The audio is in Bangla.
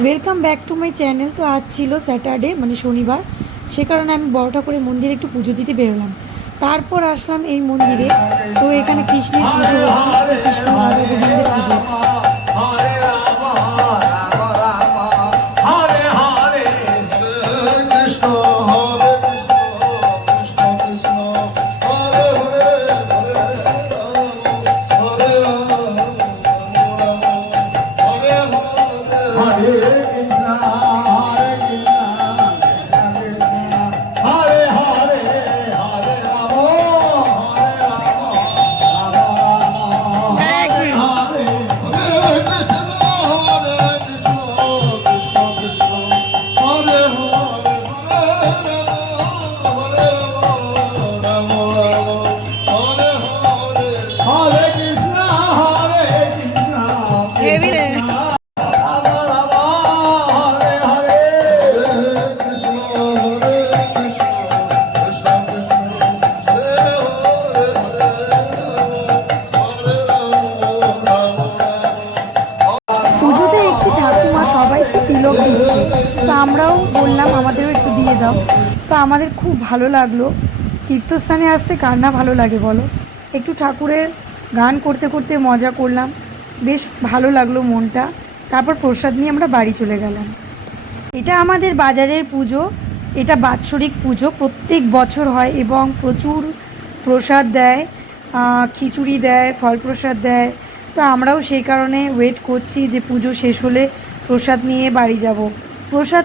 Welcome back to my channel. তো আজ ছিল স্যাটারডে মানে শনিবার, সে কারণে আমি বড় ঠাকুরের মন্দিরে একটু পুজো দিতে বেরোলাম। তারপর আসলাম এই মন্দিরে। তো এখানে কৃষ্ণের পুজো হচ্ছে, শ্রীকৃষ্ণ রাধা গোবিন্দের পুজো হচ্ছে। পুজোতে একটু ঠাকুমা সবাইকে তিলক দিচ্ছে, তো আমরাও বললাম আমাদেরও একটু দিয়ে দাও। তো আমাদের খুব ভালো লাগলো। তীর্থস্থানে আসতে কার না ভালো লাগে বলো। একটু ঠাকুরের গান করতে করতে মজা করলাম, বেশ ভালো লাগলো মনটা। তারপর প্রসাদ নিয়ে আমরা বাড়ি চলে গেলাম। এটা আমাদের বাজারের পুজো, এটা বাৎসরিক পুজো, প্রত্যেক বছর হয় এবং প্রচুর প্রসাদ দেয়, খিচুড়ি দেয়, ফল প্রসাদ দেয়। তো আমরাও সেই কারণে ওয়েট করছি যে পুজো শেষ হলে প্রসাদ নিয়ে বাড়ি যাব। প্রসাদ